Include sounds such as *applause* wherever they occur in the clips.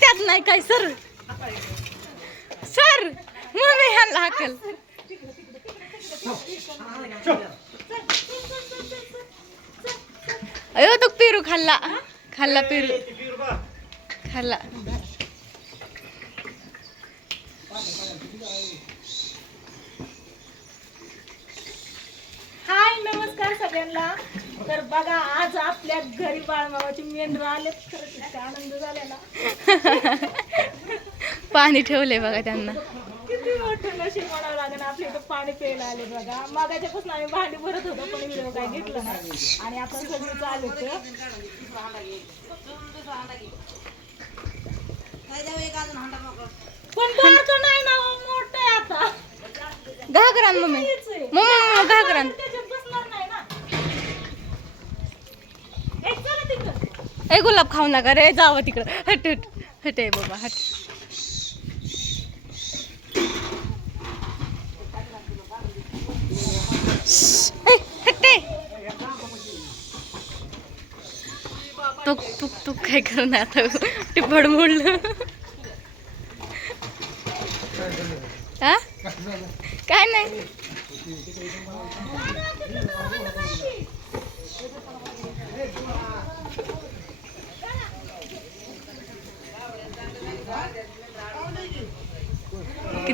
त्यात नाही काय सर सर मम्मी ह्याला हाकल अयो तो पेरू खाल्ला. खाल्ला पेरू. खाल्ला. तर बघा आज आपल्या घरी बाळमामाची मेंढर आले खरंच इतका आनंद झाला ना पाणी ठेवले बघा त्यांना. किती मोठं नशीब म्हणावं लागेल. आपल्या इथं पाणी प्यायला आले बघा. मागाच्यापासून आम्ही भांडी भरत होतो पण व्हिडिओ काय घेतलं नाही. आणि आपण सगळे चालू पण बारकं नाही ना हो, मोठं आहे आता. घागरान. मम्मी. मम्मी घागरान त्याच्यात बसणार नाही ना ए, चला तिकडं. ए गुलाब खाऊ नका रे जावं तिकडं. हट हट. हट आहे बाबा हट. ए, तुक तुक तुक काय करणार आता टिपड मोडलं? हा काय नाही?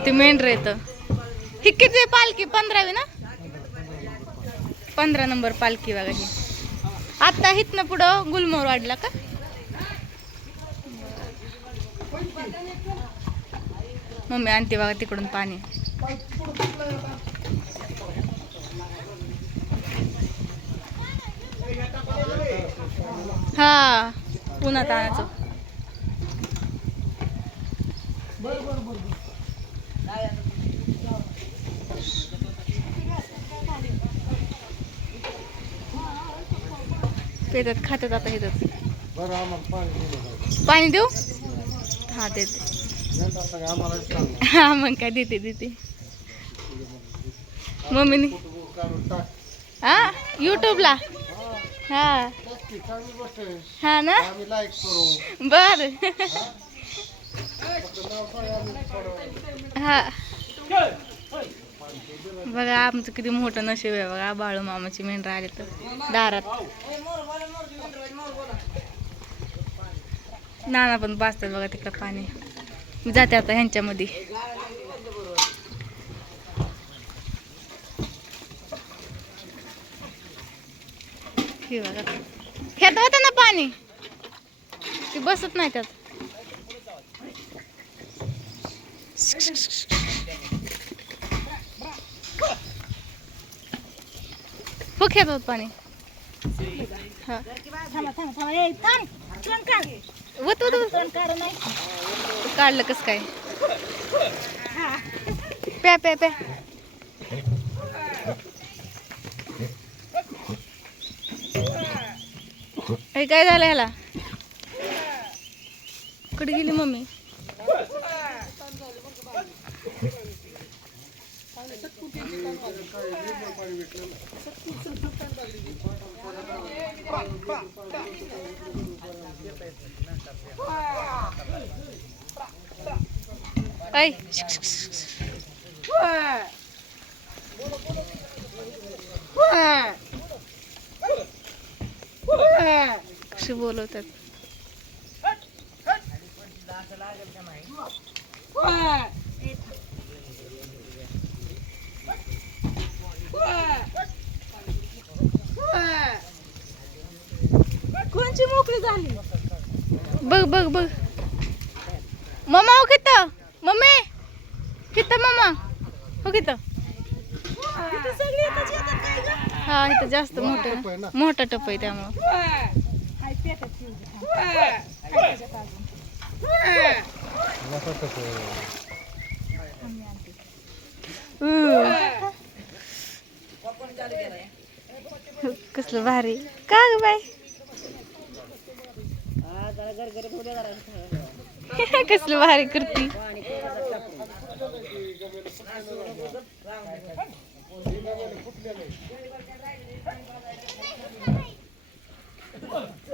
ते मेंढर येत ही किती पालखी? पंधरावी ना? पंधरा नंबर पालखी बघा ही. आता हितनं पुढं गुलमोर वाढला का? मम्मी आणते बघा तिकडून पाणी. हा उन्हात आणायचं. पेतात खातात आता येतात पाणी देऊ? हा देते. हा मग काय देते देते. मम्मीने. हा युट्यूबला हा. हा ना? बर. हा. बघा आमचं किती मोठं नशीब आहे बघा बाळू मामाची मेंढर आले तर. दारात. नाना पण पाचतात बघा तिकडं पाणी. मी जाते आता ह्यांच्यामध्ये. हे बघा. खेळत होतं ना पाणी. ती बसत नाही त्यात. हो खेळतात पाणी. हा. वत वत वत. काढलं कस काय? प्या प्या प्या. हे काय झालं ह्याला? कुठे गेली mummy? ऐ कशी बोलवतात कोणची मोकळी झाली. बघ बघ बघ. मम्मा हो कितं मम्मी? कितं मम्मा हो कितं? हा इथं जास्त मोठं. मोठा टप आहे त्यामुळं. कसलं भारी. का ग बाय *laughs* कसलं भारी करती.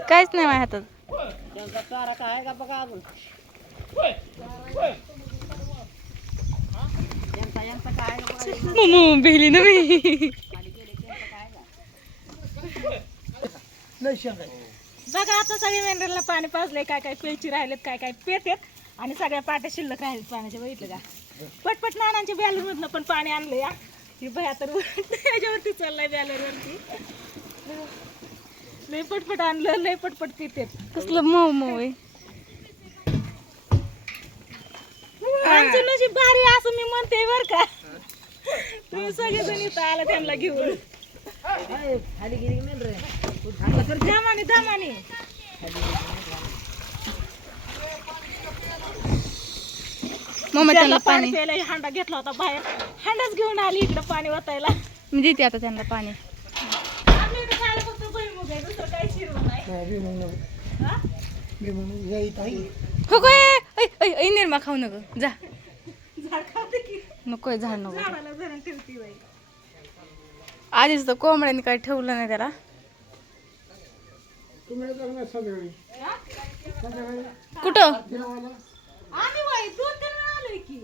काहीच नाही माझ्या हातात. मोमो भिली ना मी. लय बघा आता सगळे मेंढराला पाणी पाजलंय. काय काय पेची राहिलेत काय काय पेतेत आणि सगळ्या पाट्या शिल्लक राहिलेत पाण्याच्या बघितलं का? पटपट नानांच्या बॅलर मधनं पण पाणी आणलं या ही भया तर त्याच्यावरती चाललाय बॅलर वरती लय पटपट आणलं लय पटपट पितेत कसलं मोमो आहे. आमचं नशीब भारी असं मी म्हणते बर का. तुम्ही सगळेजण इथं आला त्यांना घेऊन. धामाने धामाने. मम्मा त्यांना पाणी. प्यायला हांडा घेतला होता बाहेर. हांडाच घेऊन आली इकडे पाणी वाचायला मी देते आता त्यांना पाणी. आम्ही इथं खायला फक्त भुईमुग आहे दुसरं काही शिरवं नाही. नाही भुईमुग हा? हो काय निर्मा खाऊ नको. जा. झाड खाते की. नको झाड नको. झाडाला धरण ठेवती बाई. आधीच तर कोंबड्याने काही ठेवलं नाही त्याला. तुम्ही हा? कुठं? फिरवायला आम्ही बाई दोन तीन वेळा आलोय की.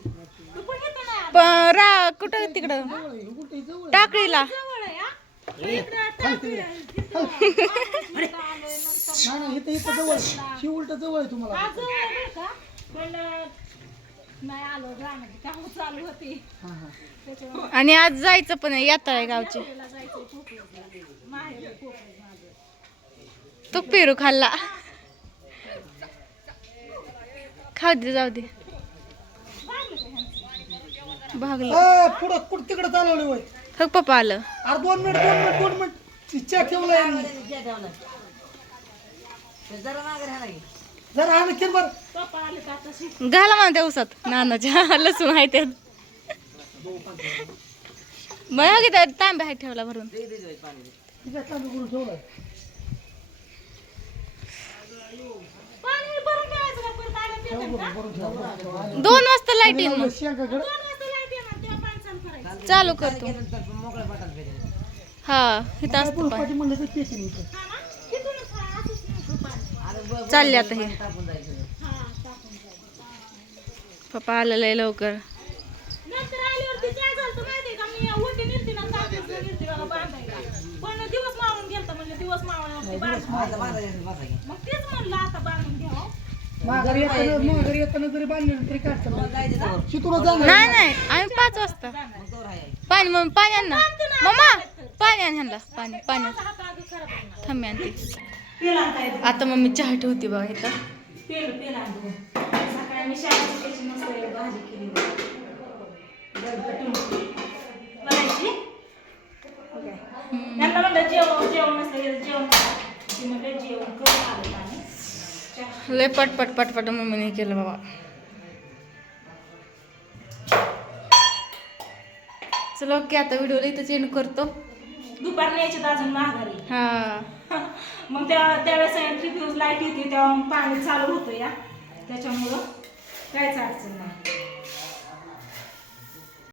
तू पण येतो ना? प- रा कुठं तिकडं? कुठे? जवळ टाकळीला. जवळ आहे हा? इकडं टाकली आहे. तिथं आलोय, नंतर नाही नाही इथं इथं जवळ ही उलट जवळ आहे तुम्हाला. आज जवळ आहे बरं का? पण नाही आलो जाण्याची काम चालू होती. हा हा. त्याच्यामुळे आणि आज जायचं पण आहे यात्रा आहे गावची. जायचं. माहेर माझं तो पेरू खाल्ला. खाऊ दे जाऊ दे. भागलं. पुढं कुठं तिकडं चालवलं होय? पप्पा आलं. अरे दोन मिनिट दोन मिनिट दोन मिनिट. ठेवला जरा आणखीन बरं. घाला म्हणा त्या उसात. नानाच्या लसूण आहे त्यात त्या तांब्या आहे ठेवला भरून. ठेवलाय पाणी भरून ठेवायचं का परत आलं ते ठेव बरं, भरून ठेव, भरून ठेव. आणि दोन वाजता लाइट येईल चालू करतो. हा इथं असतं हा हा, चालले आता हे. हा टाकून जायचं. पप्पा आलेलं आहे लवकर. दिवस मावून गेलता म्हणलं दिवस बांध मग तेच म्हणलं आता बांधून घ्यावं माघारी येताना माघारी येताना जरी बांधलेलं तरी काय अडचण शितूला जाणार. नाही नाही. आम्ही पाच वाजता. पाणी मग पाणी आण ना. मम्मा पाणी आण ह्यांना. पाणी पाणी आण. थांब मी आणते. आता मम्मी चहा ठेवते बघा इथं. जेवण जेवण नसतं गेलं जेवण जेवण करून आले. लय पटपट पटपट मम्मीने केलं बाबा. चला ओके आता व्हिडिओला इथं एंड करतो. दुपार न्यायची अजून महागारी हा. *laughs* मग त्या त्यावेळेस थ्री फ्यूज लाइट येते तेव्हा पाणी चालू होतं या. त्याच्यामुळं काहीच अडचण नाही.